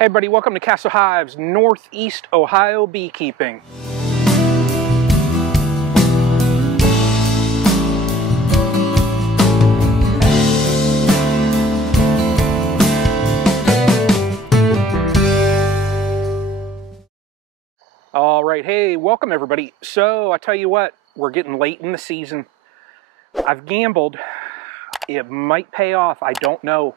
Hey everybody, welcome to Castle Hives, Northeast Ohio Beekeeping. All right, hey, welcome everybody. So I tell you what, we're getting late in the season. I've gambled. It might pay off, I don't know.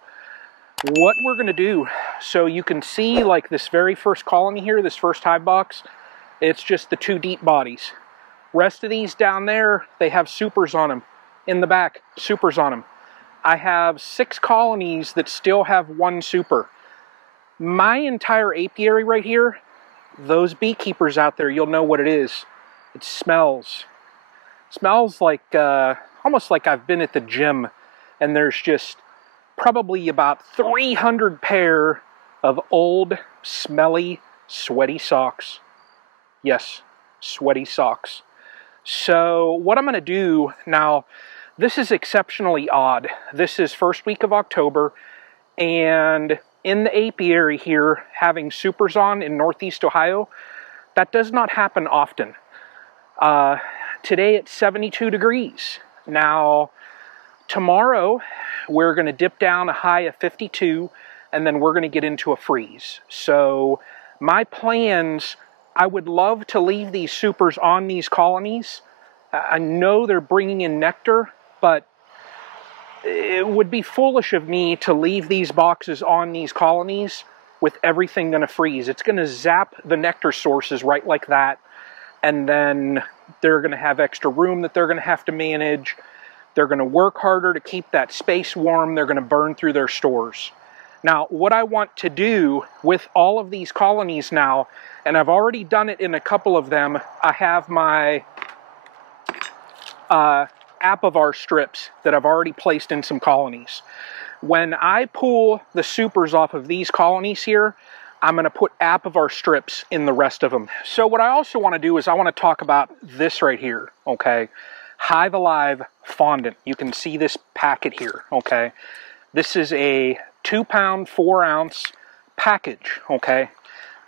What we're going to do, so you can see like this very first colony here, this first hive box, it's just the two deep bodies. Rest of these down there, they have supers on them. In the back, supers on them. I have 6 colonies that still have 1 super. My entire apiary right here, those beekeepers out there, you'll know what it is. It smells. It smells like, almost like I've been at the gym and there's just probably about 300 pair of old, smelly, sweaty socks. Yes, sweaty socks. So what I'm going to do now, this is exceptionally odd. This is first week of October, and in the apiary here, having supers on in Northeast Ohio, that does not happen often. Today it's 72 degrees. Now, tomorrow, we're going to dip down a high of 52, and then we're going to get into a freeze. So my plans, I would love to leave these supers on these colonies. I know they're bringing in nectar, but it would be foolish of me to leave these boxes on these colonies with everything going to freeze. It's going to zap the nectar sources right like that, and then they're going to have extra room that they're going to have to manage. They're going to work harder to keep that space warm. They're going to burn through their stores. Now, what I want to do with all of these colonies now, and I've already done it in a couple of them, I have my Apiary strips that I've already placed in some colonies. When I pull the supers off of these colonies here, I'm going to put Apiary strips in the rest of them. So what I also want to do is I want to talk about this right here, okay? Hive Alive fondant. You can see this packet here, okay? This is a 2-pound, 4-ounce package, okay?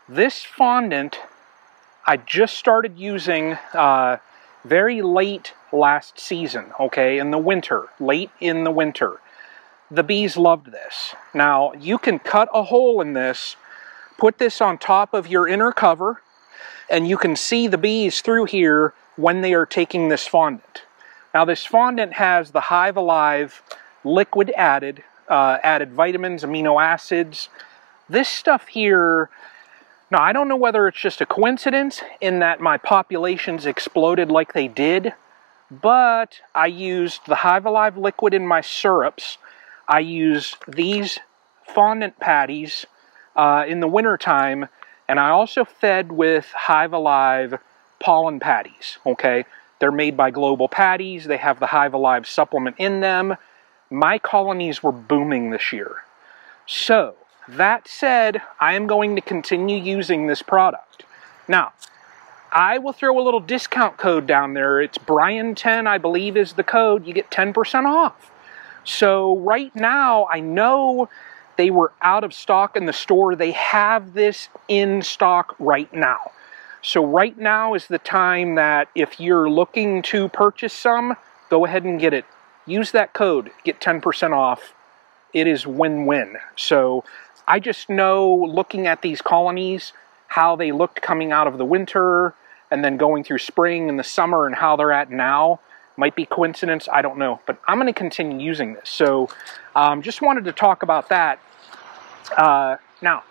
This fondant, I just started using very late last season, okay? In the winter, late in the winter. The bees loved this. Now, you can cut a hole in this, put this on top of your inner cover, and you can see the bees through here when they are taking this fondant. Now this fondant has the Hive Alive liquid added, added vitamins, amino acids. This stuff here, now I don't know whether it's just a coincidence in that my populations exploded like they did, but I used the Hive Alive liquid in my syrups. I use these fondant patties in the wintertime, and I also fed with Hive Alive pollen patties, okay? They're made by Global Patties. They have the Hive Alive supplement in them. My colonies were booming this year. So, that said, I am going to continue using this product. Now, I will throw a little discount code down there. It's Brian10, I believe, is the code. You get 10% off. So, right now, I know they were out of stock in the store. They have this in stock right now. So right now is the time that if you're looking to purchase some, go ahead and get it. Use that code, get 10% off. It is win-win. So I just know, looking at these colonies, how they looked coming out of the winter and then going through spring and the summer and how they're at now. Might be coincidence, I don't know. But I'm going to continue using this. So just wanted to talk about that. Now,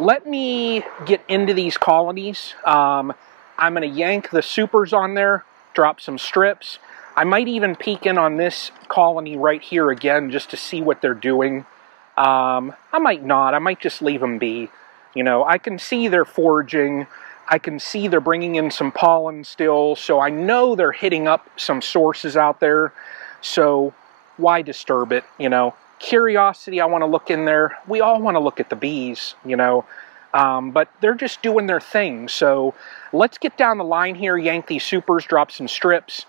let me get into these colonies. I'm going to yank the supers on there, drop some strips. I might even peek in on this colony right here again just to see what they're doing. I might not. I might just leave them be. You know, I can see they're foraging. I can see they're bringing in some pollen still. So I know they're hitting up some sources out there. So why disturb it, you know? Curiosity, I want to look in there. We all want to look at the bees, you know, but they're just doing their thing. So let's get down the line here, yank these supers, drop some strips,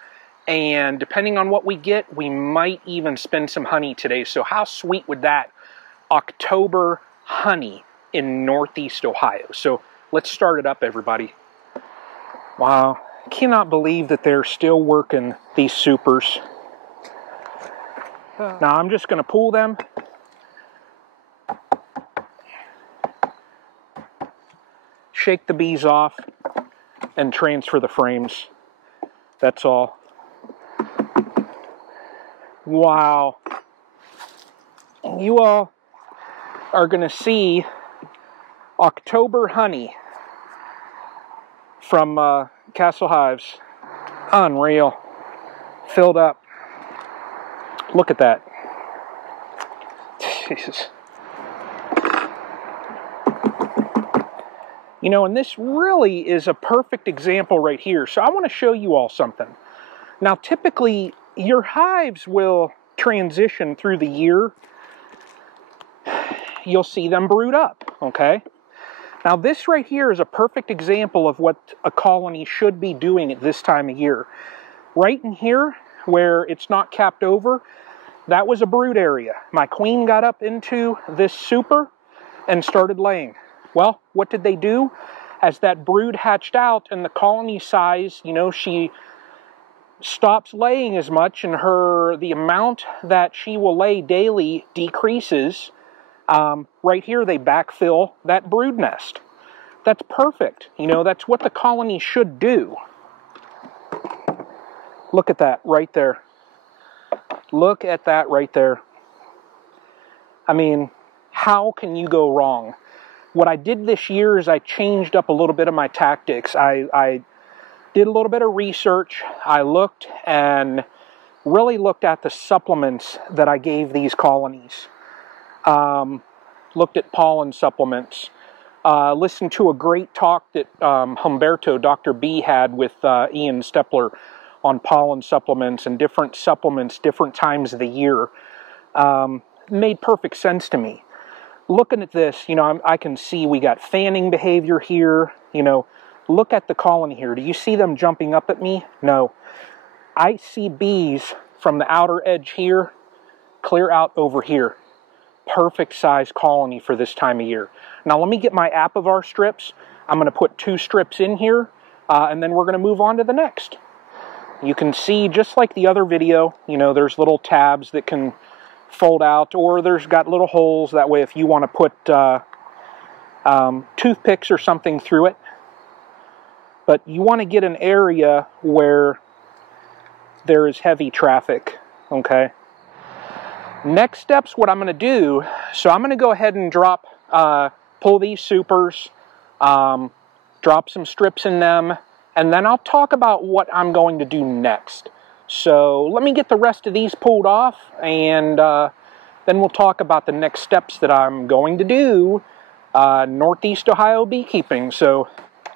and depending on what we get, we might even spin some honey today. So how sweet would that October honey in Northeast Ohio. So let's start it up, everybody. Wow, I cannot believe that they're still working these supers. Now I'm just going to pull them. Shake the bees off and transfer the frames. That's all. Wow. You all are going to see October honey from Castle Hives. Unreal. Filled up. Look at that. Jesus. You know, and this really is a perfect example right here. So I want to show you all something. Now, typically, your hives will transition through the year. You'll see them brood up, okay? Now, this right here is a perfect example of what a colony should be doing at this time of year. Right in here, where it's not capped over, that was a brood area. My queen got up into this super and started laying. Well, what did they do? As that brood hatched out and the colony size, you know, she stops laying as much and the amount that she will lay daily decreases. Right here, they backfill that brood nest. That's perfect. You know, that's what the colony should do. Look at that right there. Look at that right there. I mean, how can you go wrong? What I did this year is I changed up a little bit of my tactics. I did a little bit of research. I looked and really looked at the supplements that I gave these colonies. Looked at pollen supplements. Listened to a great talk that Humberto, Dr. B, had with Ian Stepler on pollen supplements and different supplements, different times of the year. Made perfect sense to me. Looking at this, you know, I can see we got fanning behavior here. You know, look at the colony here. Do you see them jumping up at me? No. I see bees from the outer edge here clear out over here. Perfect size colony for this time of year. Now let me get my Apivar strips. I'm going to put 2 strips in here, and then we're going to move on to the next. You can see, just like the other video, you know, there's little tabs that can fold out, or there's got little holes. That way, if you want to put toothpicks or something through it. But you want to get an area where there is heavy traffic, okay? Next steps, what I'm going to do, so I'm going to go ahead and pull these supers, drop some strips in them, and then I'll talk about what I'm going to do next. So let me get the rest of these pulled off, and then we'll talk about the next steps that I'm going to do, Northeast Ohio beekeeping. So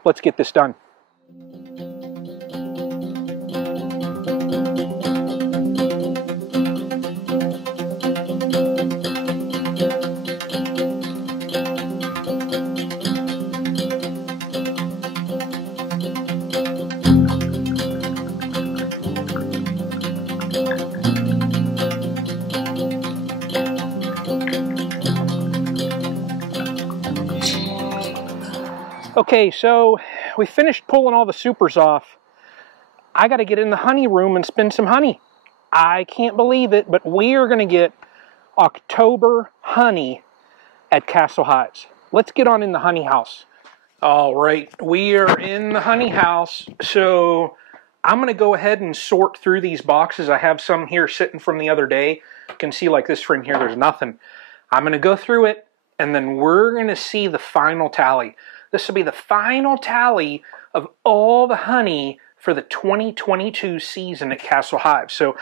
let's get this done. Okay, so we finished pulling all the supers off. I got to get in the honey room and spin some honey. I can't believe it, but we are going to get October honey at Castle Hives. Let's get on in the honey house. All right, we are in the honey house. So I'm going to go ahead and sort through these boxes. I have some here sitting from the other day. You can see like this frame here, there's nothing. I'm going to go through it, and then we're going to see the final tally. This will be the final tally of all the honey for the 2022 season at Castle Hive. So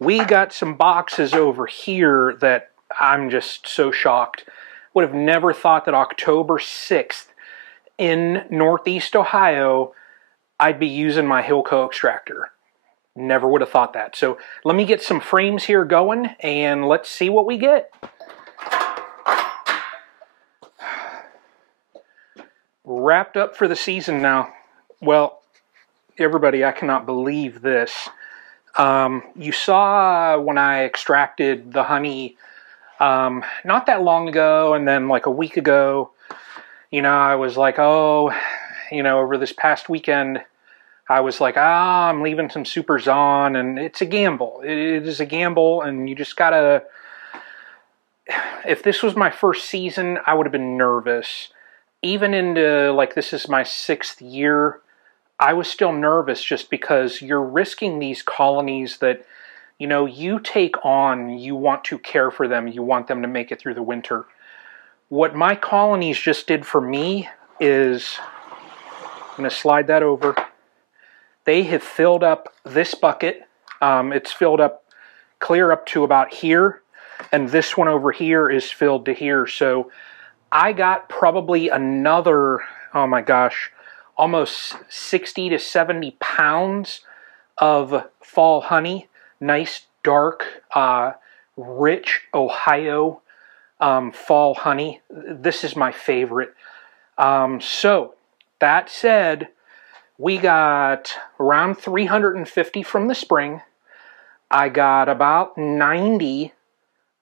we got some boxes over here that I'm just so shocked. Would have never thought that October 6th in Northeast Ohio, I'd be using my Hilco extractor. Never would have thought that. So let me get some frames here going, and let's see what we get. Wrapped up for the season now. Well, everybody, I cannot believe this. You saw when I extracted the honey not that long ago, and then like a week ago, I was like, oh, over this past weekend, I was like, I'm leaving some supers on, and it's a gamble. It is a gamble, and you just gotta, if this was my first season, I would have been nervous. Even into, like, this is my 6th year, I was still nervous just because you're risking these colonies that, you take on, you want to care for them, you want them to make it through the winter. What my colonies just did for me is, I'm going to slide that over. They have filled up this bucket. It's filled up clear up to about here, and this one over here is filled to here. So I got probably another, oh my gosh, almost 60 to 70 pounds of fall honey. Nice, dark, rich Ohio fall honey. This is my favorite. So, that said, we got around 350 from the spring. I got about 90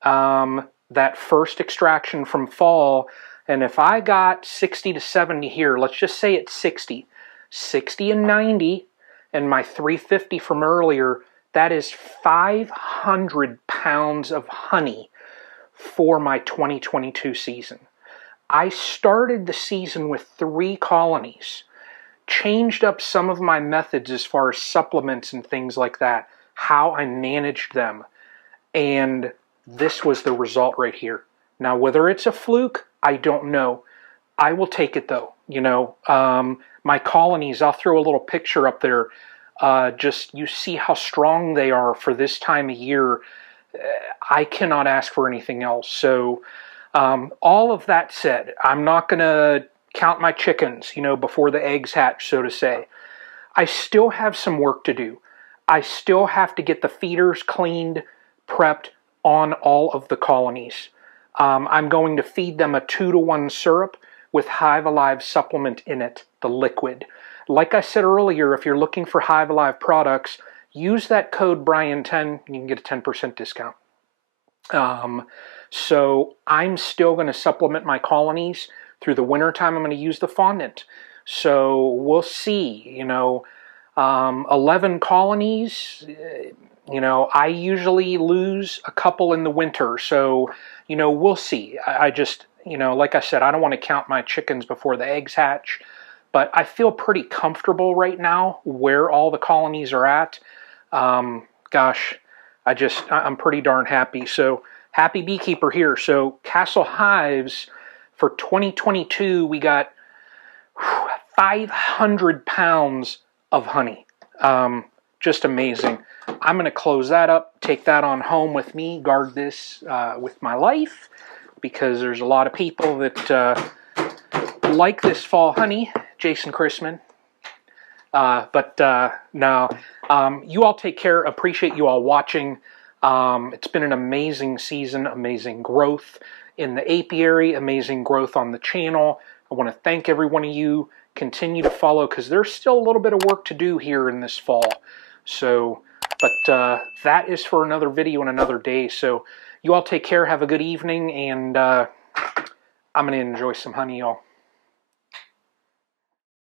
that first extraction from fall. And if I got 60 to 70 here, let's just say it's 60. 60 and 90, and my 350 from earlier, that is 500 pounds of honey for my 2022 season. I started the season with 3 colonies, changed up some of my methods as far as supplements and things like that, how I managed them, and this was the result right here. Now, whether it's a fluke, I don't know. I will take it though. My colonies, I'll throw a little picture up there. Just you see how strong they are for this time of year. I cannot ask for anything else. So all of that said, I'm not going to count my chickens, before the eggs hatch, so to say. I still have some work to do. I still have to get the feeders cleaned, prepped on all of the colonies. I'm going to feed them a 2-to-1 syrup with Hive Alive supplement in it, the liquid. Like I said earlier, if you're looking for Hive Alive products, use that code Brian10, you can get a 10% discount. So I'm still going to supplement my colonies. Through the wintertime, I'm going to use the fondant. So we'll see, 11 colonies, I usually lose a couple in the winter. So, we'll see. I just, like I said, I don't want to count my chickens before the eggs hatch. But I feel pretty comfortable right now where all the colonies are at. Gosh, I'm pretty darn happy. So, happy beekeeper here. So, Castle Hives, for 2022, we got 500 pounds of honey. Just amazing. I'm going to close that up, take that on home with me, guard this with my life, because there's a lot of people that like this fall honey. Jason Chrisman. No, you all take care. Appreciate you all watching. It's been an amazing season, amazing growth in the apiary, amazing growth on the channel. I want to thank every one of you. Continue to follow, because there's still a little bit of work to do here in this fall. So, but that is for another video and another day. So you all take care, have a good evening, and I'm going to enjoy some honey, y'all.